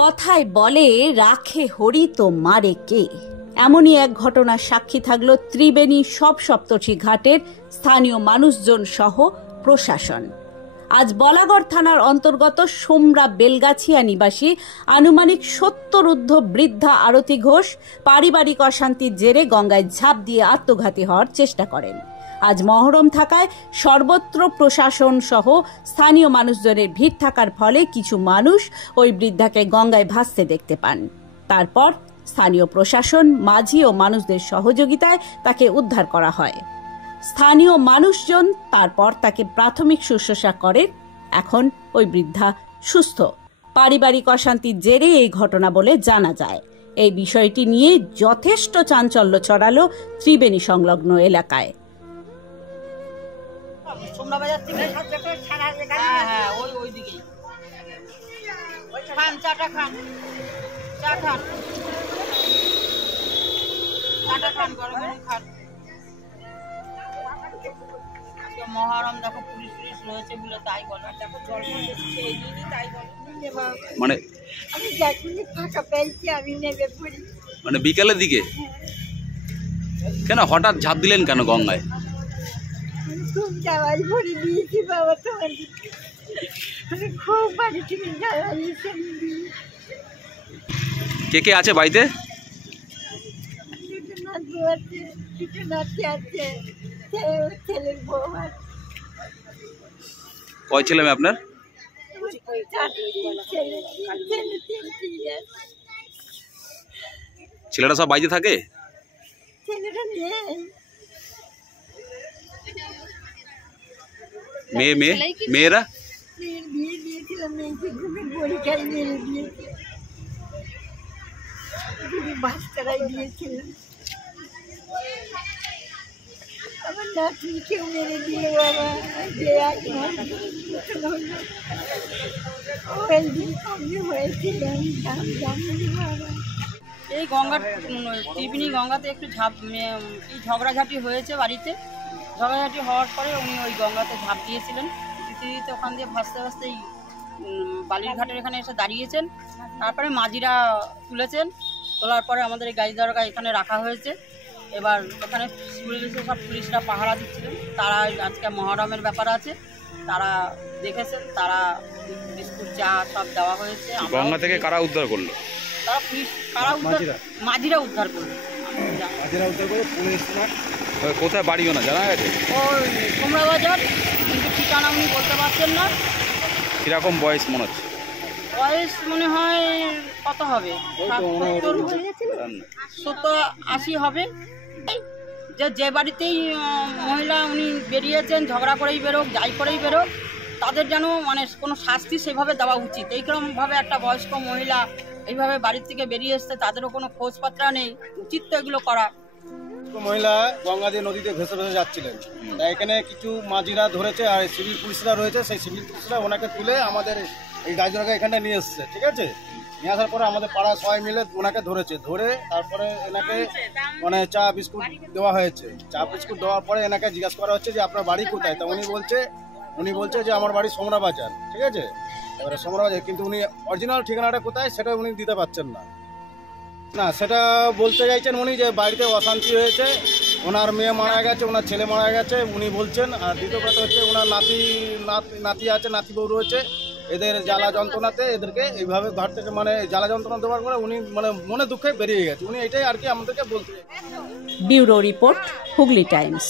কথায় বলে রাখে হরি তো মারে কে। এমনই এক ঘটনার সাক্ষী থাকলো ত্রিবেণী সব সপ্তর্ষি ঘাটের স্থানীয় মানুষজন সহ প্রশাসন। আজ বলাগড় থানার অন্তর্গত সোমরা বেলগাছিয়া নিবাসী আনুমানিক 70 ঊর্ধ্ব বৃদ্ধা আরতি ঘোষ পারিবারিক অশান্তির জেরে গঙ্গায় ঝাঁপ দিয়ে আত্মঘাতী হওয়ার চেষ্টা করেন। আজ মহরম থাকায় সর্বত্র প্রশাসন সহ স্থানীয় মানুষজনের ভিড় থাকার ফলে কিছু মানুষ ওই বৃদ্ধাকে গঙ্গায় ভাসতে দেখতে পান। তারপর স্থানীয় প্রশাসন, মাঝি ও মানুষদের সহযোগিতায় তাকে উদ্ধার করা হয়। স্থানীয় মানুষজন তারপর তাকে প্রাথমিক শুশ্রূষা করেন। এখন ওই বৃদ্ধা সুস্থ। পারিবারিক অশান্তির জেরে এই ঘটনা বলে জানা যায়। এই বিষয়টি নিয়ে যথেষ্ট চাঞ্চল্য ছড়ালো ত্রিবেণী সংলগ্ন এলাকায়। মহরম দেখো পুলিশ রয়েছে বলে তাই বলো, দেখো জল তাই বলো। মানে আমি যখনই ফাঁকা পেয়েছি আমি নেমে পড়ি। মানে বিকেলের দিকে কেন হঠাৎ ঝাঁপ দিলেন কেন গঙ্গায়? খুব যাওয়াই ভরে দিয়েছি বাবা তোমার দিকে, আমি খুব বাড়ি থেকে যাওয়াই। কে কে আছে বাড়িতে? দুটো নাতবু আছে, দুটো নাতি আছে, ছেলের বউ আছে। কয় ছেলে মেয়ে আপনার? ছেলেরা সব বাড়িতে থাকে? ছেলেটা নেই। মেয়েরা বিয়ে দিয়েছিলাম, মেয়েকে ঘুমে বড়ি খাই মেরে দিয়েছে, বাচ্চারাই দিয়েছিলাম। আমার নাতনিকেও মেরে দিল বাবা, যে এক মাস ওই দিন সঙ্গে হয়েছিলাম জানি বাবা। এই গঙ্গার ত্রিবেণী গঙ্গাতে একটু ঝগড়াঝাটি হয়েছে বাড়িতে। ঝগড়াঝাটি হওয়ার পরে উনি ওই গঙ্গাতে ঝাঁপ দিয়েছিলেন। দিতে ওখান দিয়ে ভাসতে ভাসতেই বালির ঘাটের এখানে এসে দাঁড়িয়েছেন। তারপরে মাঝিরা তুলেছেন, তোলার পরে আমাদের এই গাড়ি দরগা এখানে রাখা হয়েছে। এবার এখানে সব পুলিশরা পাহারা দিচ্ছিলেন। তারা আজকে মহরমের ব্যাপার আছে, তারা দেখেছেন, তারা বিস্কুট চা সব দেওয়া হয়েছে। গঙ্গা থেকে কারা উদ্ধার করলো? তারা পুলিশ, মাঝিরা উদ্ধার করলো। কোথায় বাড়িও না জানা গেছে? ওই সোমরা বাজার, কিন্তু ঠিকানা উনি বলতে পারছেন না। কিরকম বয়স মনে হচ্ছে? বয়স মনে হয় কত হবে, 70-80 হবে। যে বাড়িতেই মহিলা উনি বেরিয়েছেন, ঝগড়া করেই বেরোক, যাই করেই বেরোক, তাদের যেন মানে কোনো শাস্তি সেভাবে দেওয়া উচিত। এইরকমভাবে একটা বয়স্ক মহিলা এইভাবে বাড়ির থেকে বেরিয়ে এসছে, তাদেরও কোনো খোঁজপত্র নেই, উচিত তো এগুলো করা। মহিলা গঙ্গা দিয়ে নদীতে ভেসে ভেসে যাচ্ছিলেন, তাই এখানে কিছু মাঝিরা ধরেছে আর সিভিল পুলিশরা রয়েছে। সেই সিভিল পুলিশরা ওনাকে তুলে আমাদের এই গাছদরগা এখানে নিয়ে এসছে। ঠিক আছে, নিয়ে আসার পরে আমাদের পাড়া সবাই মিলে ওনাকে ধরেছে। ধরে তারপরে এনাকে মানে চা বিস্কুট দেওয়া হয়েছে। চা বিস্কুট দেওয়ার পরে এনাকে জিজ্ঞাসা করা হচ্ছে যে আপনার বাড়ি কোথায়। তা উনি বলছে যে আমার বাড়ি সোমরা বাজার। ঠিক আছে, এবারে সোমরা বাজার, কিন্তু উনি অরিজিনাল ঠিকানাটা কোথায় সেটা উনি দিতে পারছেন না। না, সেটা বলতে চাইছেন উনি যে বাড়িতে অশান্তি হয়েছে, ওনার মেয়ে মারা গেছে, ওনার ছেলে মারা গেছে উনি বলছেন। আর দ্বিতীয় কথা হচ্ছে ওনার নাতি আছে, নাতি বউ রয়েছে, এদের জ্বালা যন্ত্রণাতে এদেরকে এইভাবে ঘর থেকে মানে জ্বালা যন্ত্রণা দেওয়ার পরে উনি মানে মনে দুঃখে বেরিয়ে গেছে। উনি এটাই আর কি আমাদেরকে বলতে। Bureau report, Hooghly Times.